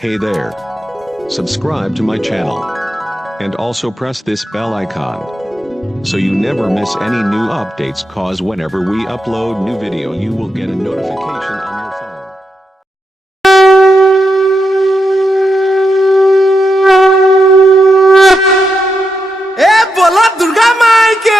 Hey there. Subscribe to my channel. And also press this bell icon. So you never miss any new updates, cause whenever we upload new video you will get a notification on your phone. बोला दुर्गा माई के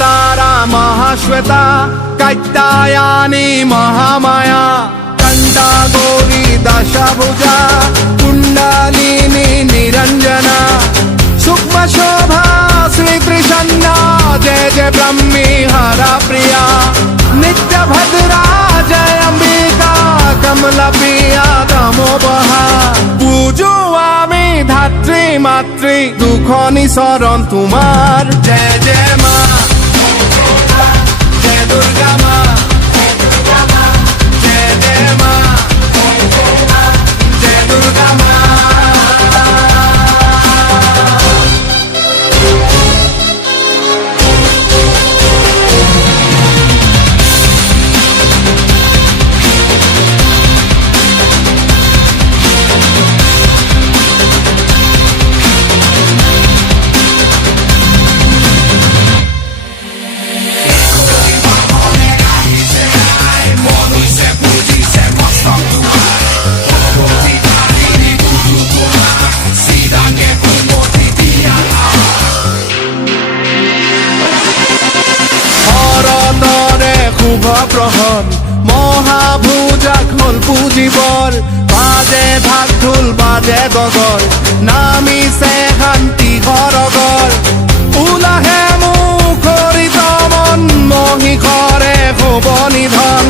तारा महाश्वेता कात्यायनी महामाया कंडा गौरी दशभुजा कुंडलिनी निरंजना सूक्ष्म शोभा श्री त्रिशन्ना जय जय ब्रह्मी हरा प्रिया नित्य भद्रा जय अंबिका कमला प्रिया तमोबहा पूजो आमी धात्री मातृ दुखनी शरण तुमार जय जय मा दुर्गा माँ जय जय माँ जय दुर्गा माँ प्रहन महाभुजाक हल पुजिबर बाजे ढाक ढोल बाजे गगर नामिसे शांति घरगर उलाहे मुखरित मन महिषरे हब निधन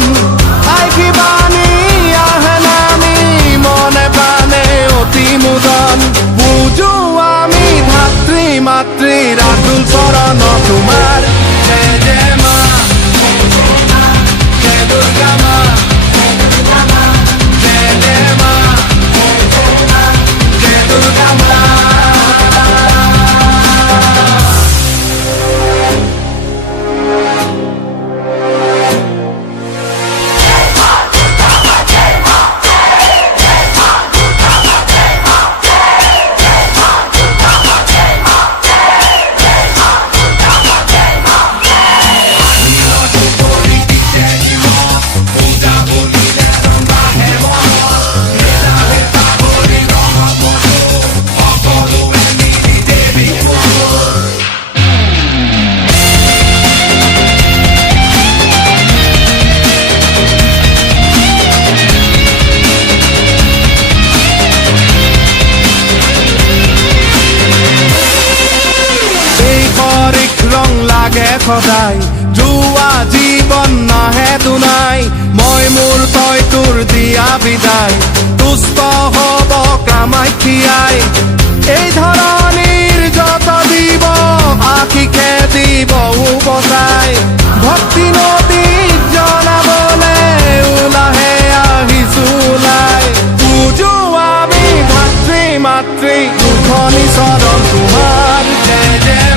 आइखी बानी आहे नामी मने प्राणे अति मुदन पूजो आमी धात्री मातृ राखुल चरण तुमार जय जय मा दुर्गा माँ जय जय माँ जय दुर्गा माँ সদায় জুৱা জীৱন নাহে দুনাই মই মোৰ তই তোৰ দিয়া বিদায় তুষ্ট হব কামাখ্যাই এই ধৰণীৰ যত দিব আশীষে দিব বচাই ভক্তি নদীত জনাবলে ওলাহে আহিছো ওলাই পূজো আমি ভাতৃ মাতৃ দুখনি চৰণ তোমাৰ জয় জয়